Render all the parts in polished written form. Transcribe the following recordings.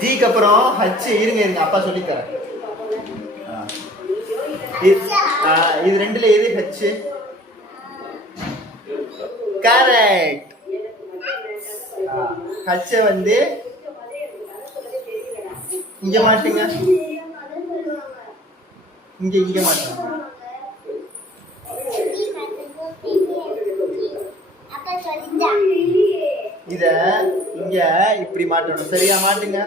ஜிக்கு அப்புறம் ஹச். இருங்க அப்பா சொல்லி தரேன். இது ரெண்டுல எது ஹச்? கரெக்ட். ஹச் வந்து இங்க மாட்டுங்க. இங்க மாட்டுங்க. இத இங்க இப்படி மாட்டணும். சரியா? மாட்டுங்க.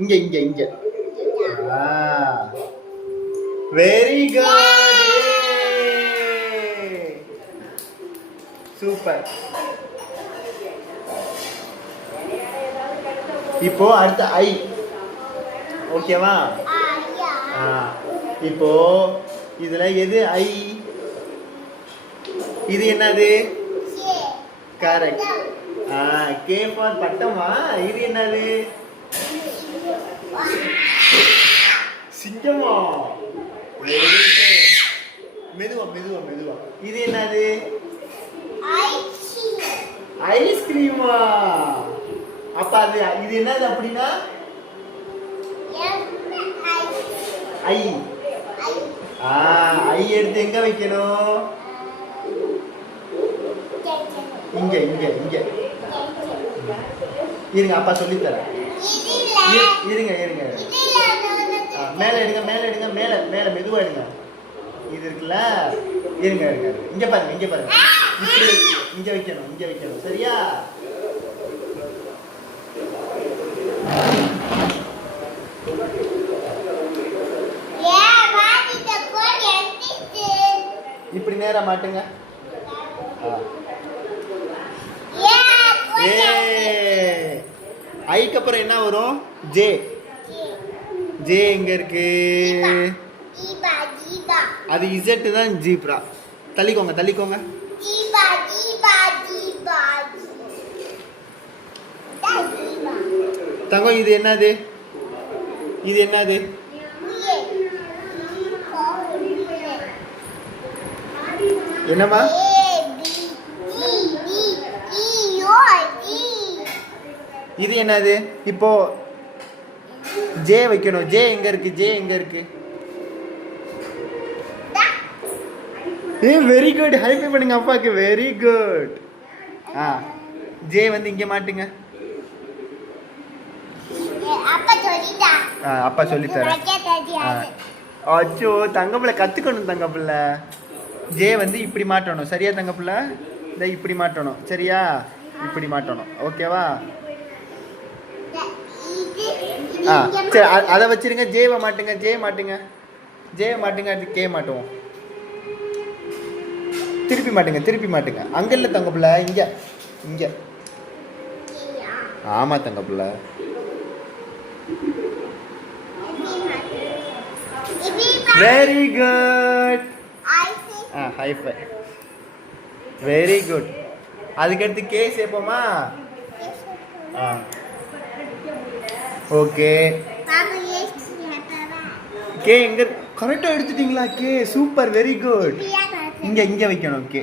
இங்க இங்க இங்க. Very good. சூப்பர். இப்போ அடுத்த ஐ. ஓகேவா? இப்போ இதுல எது ஐ? இது என்னது? கரெக்ட். கே ஃபார் பட்டமா. இது என்னது? சிங்கமா. மெதுவா மெதுவா மெதுவா. இது என்னது? ஐஸ்கிரீமா. அப்ப அது இது என்னது அப்படின்னா? ஐ. ஐ எடுத்து எங்க வைக்கணும்? இங்க இங்க இங்க. இருங்க அப்பா சொல்லி தரேன். இருங்க இருங்க. மேல எடுங்க மேல எடுங்க. மேல மேல மெதுவா எடுங்க. இது இருக்குல்ல. இருங்க இருங்க. இங்க பாருங்க இங்க பாருங்க. இப்படி இங்க வைக்கணும். இங்க வைக்கணும். சரியா? இப்படி நேரா மாட்டுங்க. ஐக்கு அப்புறம் என்ன வரும்? ஜே. ஜே எங்க இருக்கு? அது இசட் தான். ஜீப்ரா. தள்ளிக்கோங்க தள்ளிக்கோங்க. தங்கம் இது என்னது? இது என்னது? என்னம்மா? இது என்னது? இப்போ ஜே வைக்கணும். ஜே எங்க இருக்கு? ஜே எங்க இருக்கு? Very good. ஹைஃபை பண்ணுங்க அப்பாக்கு. Very good. ஜே வந்து இங்க மாட்டுங்க. அப்பா சொல்லி தரேன். அச்சோ தங்கப்பிள்ள கத்துக்கணும். தங்கப்பிள்ள ஜே வந்து இப்படி மாட்டணும். சரியா தங்கப்பிள்ள? இந்த இப்படி மாட்டணும். சரியா? இப்படி மாட்டணும். ஓகேவா? சரி அதை வச்சிருங்க. ஜேவை மாட்டுங்க. ஜே மாட்டுங்க. ஜே மாட்டுங்க. அது கே மாட்டுவோம். திருப்பி மாட்டுங்க. திருப்பி மாட்டுங்க. அங்க இல்ல தங்கப்பிள்ள. இங்க இங்க. ஆமா தங்கப்பிள்ள. Very good. High five. Very good. அதுக்கடுத்து கே சேர்ப்போமா? ஓகே. கே எங்க? கரெக்டா எடுத்துட்டீங்களா? K super. Very good. இங்க இங்க வைக்கணும். கே.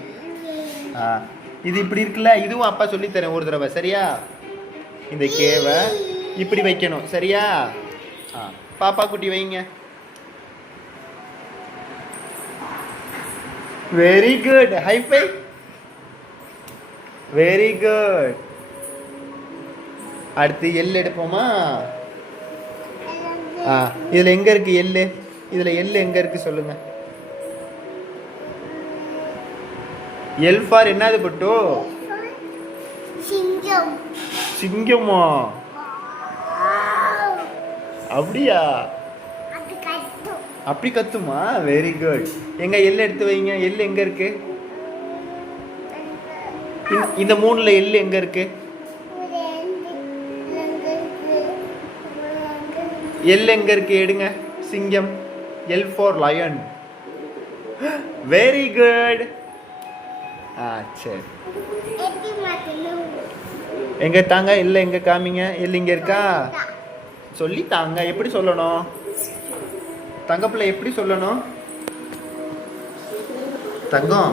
இது இப்படி இருக்குல்ல. இதுவும் அப்பா சொல்லி தரேன் ஒரு தடவை. சரியா? இந்த கேவை இப்படி வைக்கணும். சரியா? பாப்பா குட்டி வைங்க. Very good. High five. Very good. அடுத்து எல் எடுப்போமா? இதுல எங்க இருக்கு எல்லு? இதுல எல் எங்க இருக்கு சொல்லுங்க. எல் ஃபார் என்னது பட்டு? சிங்கம். சிங்கமா? அப்படியா? அப்படி கத்துமா? Very good. எங்க எல் எடுத்து வைங்க. எல் எங்க இருக்கு? இந்த மூணுல எல் எங்க இருக்கு? எல் எங்க இருக்கு? எடுங்க. சிங்கம். L for lion. Very good. சரி எங்க தாங்க? இல்ல எங்க காமிங்க. எல் இங்க இருக்கா? சொல்லி தாங்க. எப்படி சொல்லணும்? தங்கப்பிள்ளை எப்படி சொல்லணும்? தங்கம்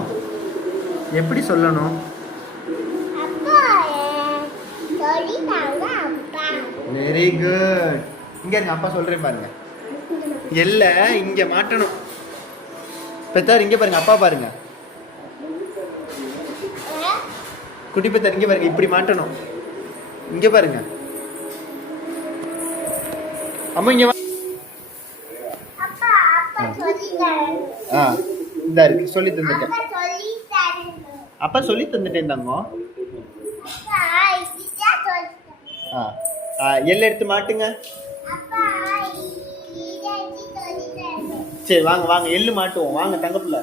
எப்படி சொல்லணும்? Very good. இங்க இருங்க, அப்பா சொல்றேன் பாருங்க. எல்ல இங்க மாட்டணும். பெத்தார் இங்க பாருங்க, அப்பா பாருங்க. குட்டி பெத்தார் இங்க பாருங்க, இப்படி மாட்டணும். இங்க பாருங்க அம்மா, இங்க வா. இந்த இருக்கு, சொல்லி தந்துட்டேன். அப்பா சொல்லி தந்துட்டேன் தங்கம். எல்ல எடுத்து மாட்டுங்க. சரி வாங்க வாங்க, எள்ளு மாட்டுவோம் வாங்க தங்கப்புல.